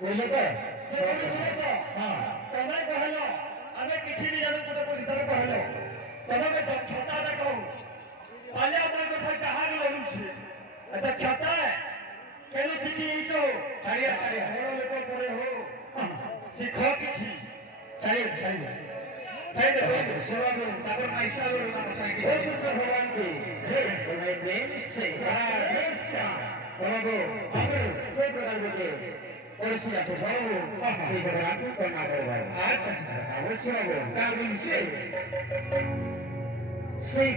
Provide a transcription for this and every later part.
ବୁଝିଲେ ତ ହଁ ତମେ କହିଲ ଆମେ କିଛି ବି ଜାଣୁ ଗୋଟେ ପୋଜିସନ କହିଲ ତମେ ଦକ୍ଷତା ଦେଖ ପାଲିଆ ଆପଣଙ୍କ ସହିତ ଯାହା ବି ଲଢୁଛି ଦକ୍ଷତା କେମିତି ହେଇଛ ଛାଡ଼ିଆ ଛାଡ଼ିଆ ବଡ଼ ଲୋକ ପରେ ହଉ ଶିଖ କିଛି ଛାଡ଼ିଆ ଛାଡ଼ିଆ सेवागुरु तापर पैसा गुरु तापर साइकिल हे कृष्ण भगवान की जय तुम्हें प्रेम से हमेशा प्रभु हम से प्रकार के और सुना से प्रभु से जगन्नाथ को करना पड़ेगा अच्छा अवश्य प्रभु तापर से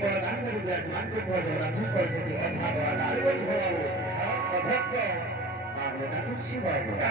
बरदान को विराजमान को जगन्नाथ को करके अभाव वाला और भगवान भक्त आगमन को शिवाय का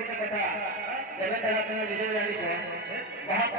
kita kata jangan dalam video yang ini bahas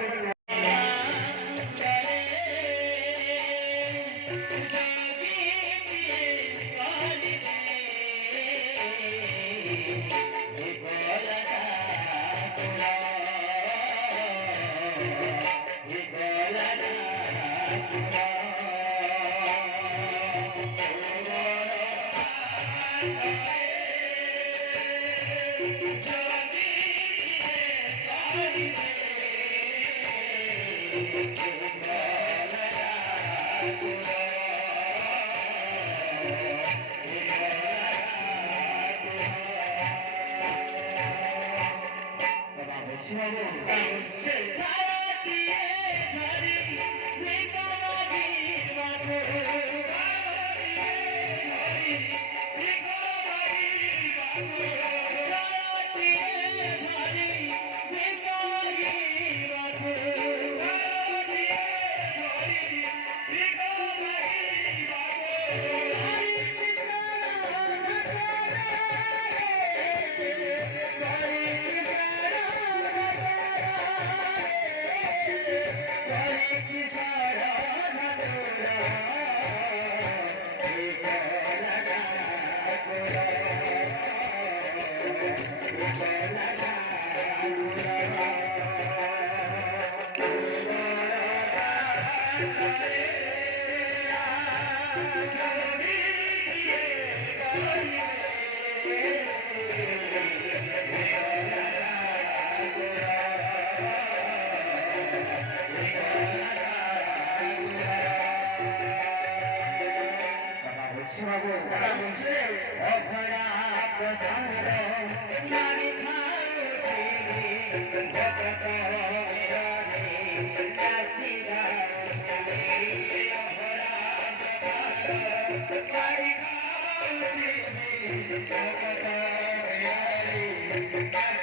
Thank you.